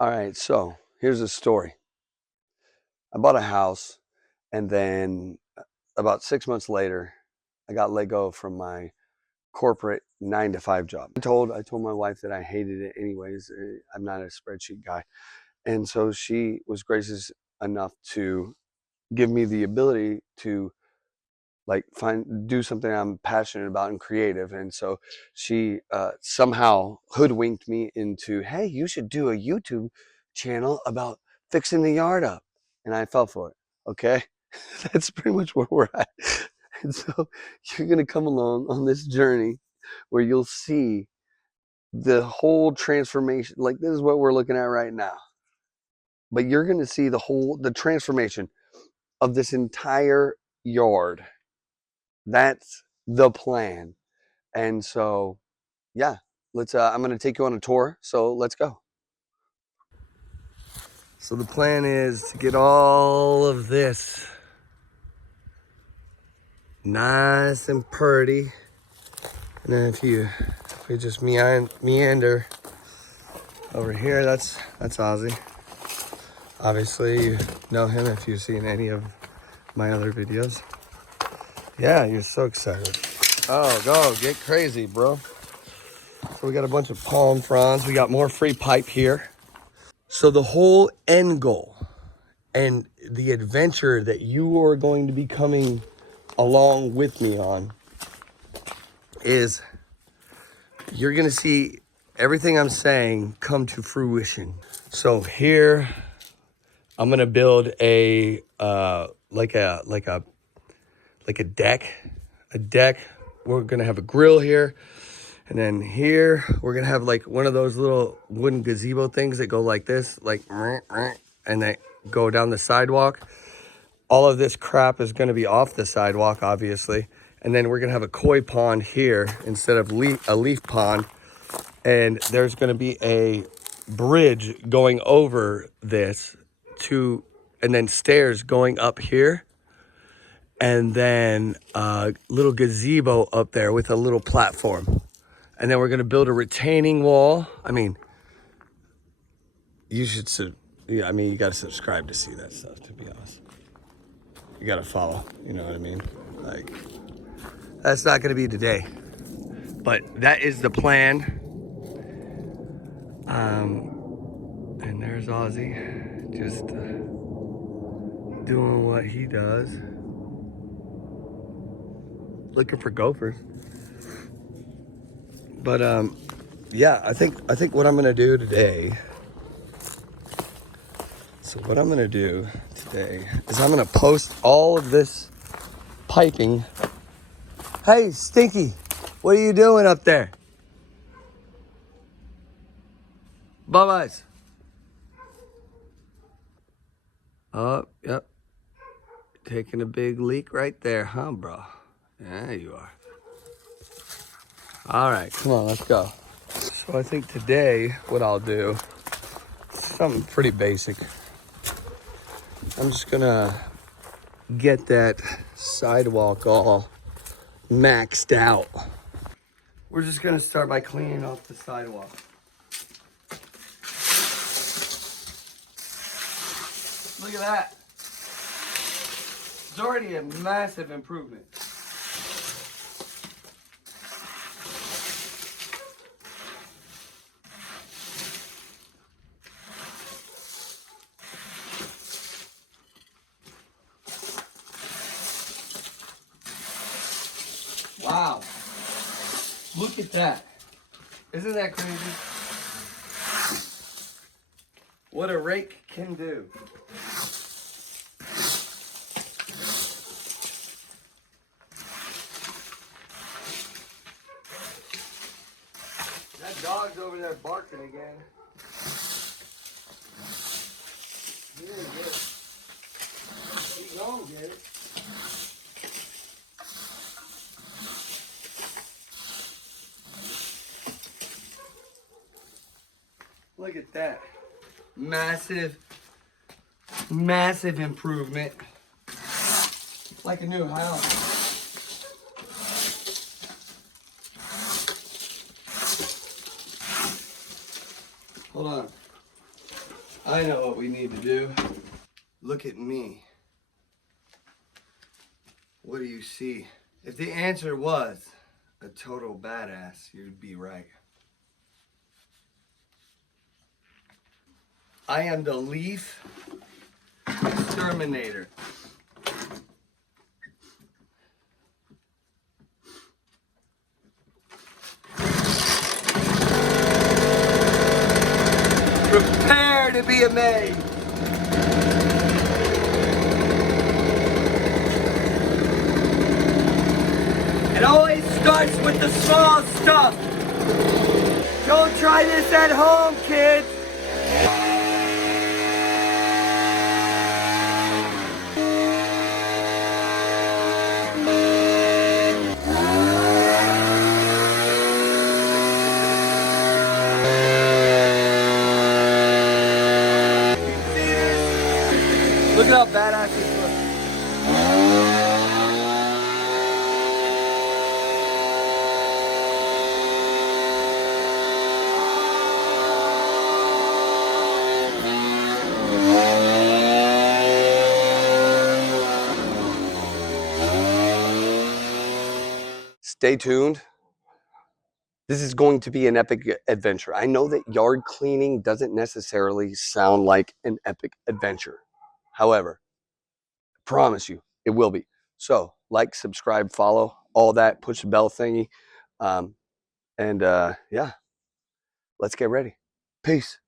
All right, so here's a story. I bought a house, and then about 6 months later, I got let go from my corporate 9 to 5 job. I told my wife that I hated it anyways. I'm not a spreadsheet guy, and so she was gracious enough to give me the ability to like do something I'm passionate about and creative. And so she somehow hoodwinked me into, hey, you should do a YouTube channel about fixing the yard up. And I fell for it. Okay. That's pretty much where we're at. And so you're going to come along on this journey where you'll see the whole transformation. Like, this is what we're looking at right now. But you're going to see the transformation of this entire yard. That's the plan. And so, yeah, I'm going to take you on a tour. So let's go. So the plan is to get all of this nice and pretty. And then if we just meander over here, that's Ozzy. Obviously, you know him if you've seen any of my other videos. Yeah, you're so excited. Oh, go, get crazy, bro. So we got a bunch of palm fronds. We got more free pipe here. So the whole end goal and the adventure that you are going to be coming along with me on is you're going to see everything I'm saying come to fruition. So here I'm going to build a deck. We're going to have a grill here. And then here we're going to have like one of those little wooden gazebo things that go like this, like, and they go down the sidewalk. All of this crap is going to be off the sidewalk, obviously. And then we're going to have a koi pond here instead of a leaf pond. And there's going to be a bridge going over this and then stairs going up here. And then a little gazebo up there with a little platform. And then we're going to build a retaining wall. I mean, you got to subscribe to see that stuff, to be honest. You got to follow, you know what I mean? Like, that's not going to be today, but that is the plan. And there's Ozzy, just doing what he does, looking for gophers. But yeah, I think what I'm going to do today. So what I'm going to do today is I'm going to post all of this piping. Hey, Stinky, what are you doing up there? Bubba's. Oh, yep. Taking a big leak right there, huh, bro? Yeah, you are. All right, come on, let's go. So I think today what I'll do, something pretty basic. I'm just gonna get that sidewalk all maxed out. We're just gonna start by cleaning off the sidewalk. Look at that. It's already a massive improvement. Wow. Look at that. Isn't that crazy? What a rake can do. That dog's over there barking again. He didn't get it. He gonna get it. Look at that. Massive, massive improvement. Like a new house. Hold on. I know what we need to do. Look at me. What do you see? If the answer was a total badass, you'd be right. I am the leaf exterminator. Prepare to be amazed. It always starts with the small stuff. Don't try this at home, kids. Look at how badass this looks. Stay tuned. This is going to be an epic adventure. I know that yard cleaning doesn't necessarily sound like an epic adventure. However, I promise you, it will be. So, like, subscribe, follow, all that, push the bell thingy. Yeah, let's get ready. Peace.